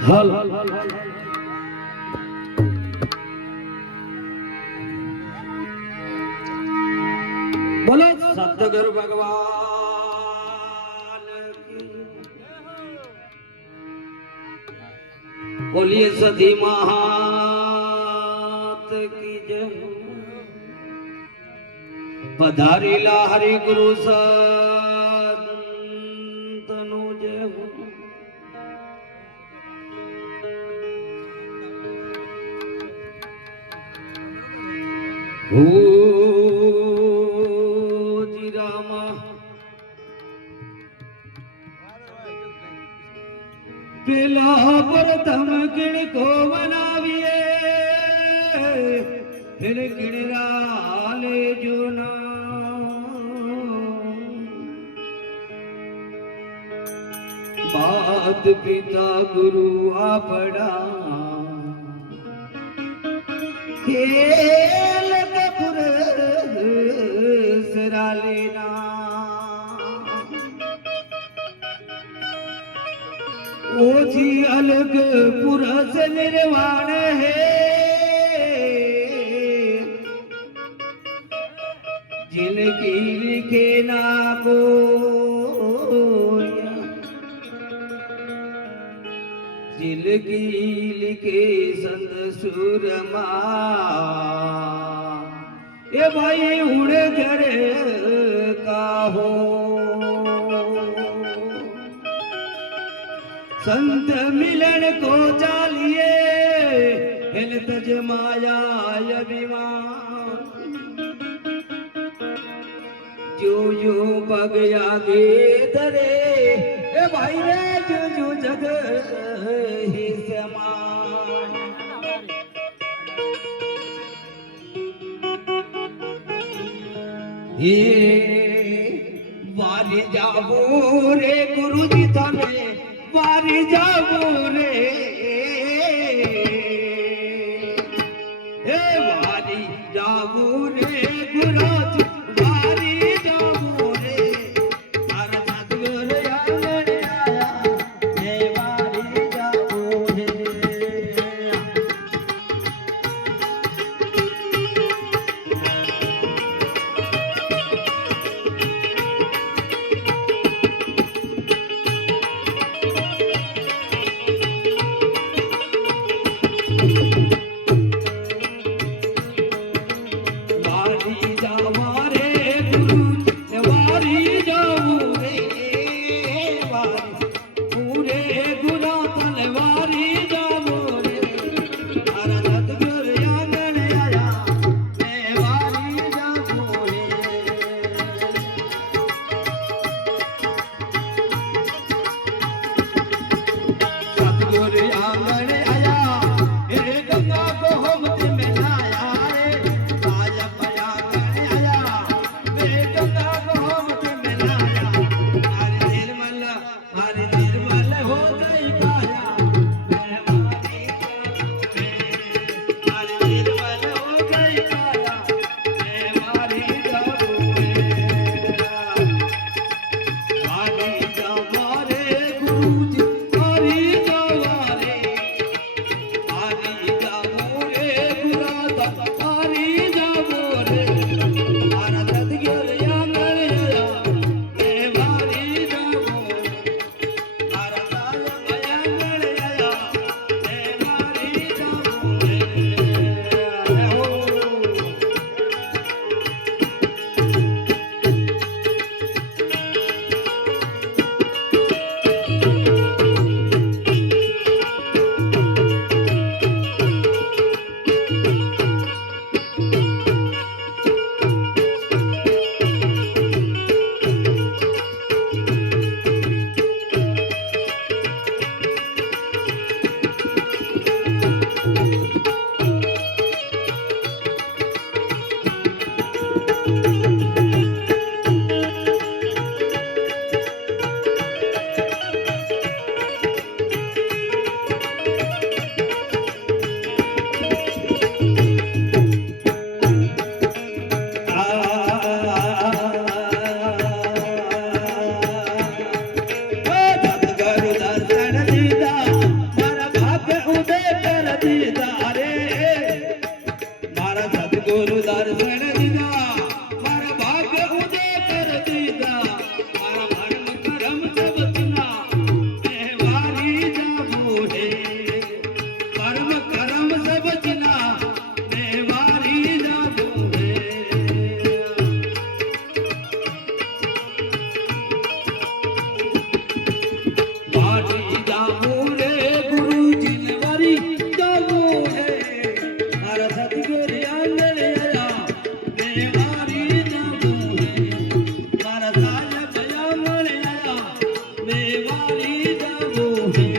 હલ બોલો સતગુરુ ભગવાન બોલીએ સધી મહાત કી જય પધારેલા હરિ ગુરુ સંતનો જય જી રામા પેલા પ્રથમ કિણ કો બનાવીએ फिर किणराले जुना बात पिता गुरु आपड़ा खेल कपुर सरा लेना ओजी अलग पुरस निर्वाण है जिनकी लिखे ना बोया जिनकी लिखे संत सुरमा ये भाई उड़ कर का हो संत मिलन को चालिए हिल तज माया अभिमान जो जो पग आगे धरे ए भाई रे जो जो जग ही समान ये वारी जाबो रे गुरु जी थाने वारी जाबो रे ए वारी जाबो रे गुरु जी સદગુરુ દર્શન દીધા મારા ભાગ્ય ઉદય કર દીધા મારા મન કરમ સબચના ને વારી જાવું હે કર્મ કરમ સબચના ને વારી જાવું હે વારી જાવું રે ગુરુજી ને વારી જાવું હે મારા સદગુરુ આંગણે આયા ને વારી જાવું હે મારા સાહેબ આંગણે આયા ને વારી જાવું હે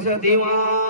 સદીમાં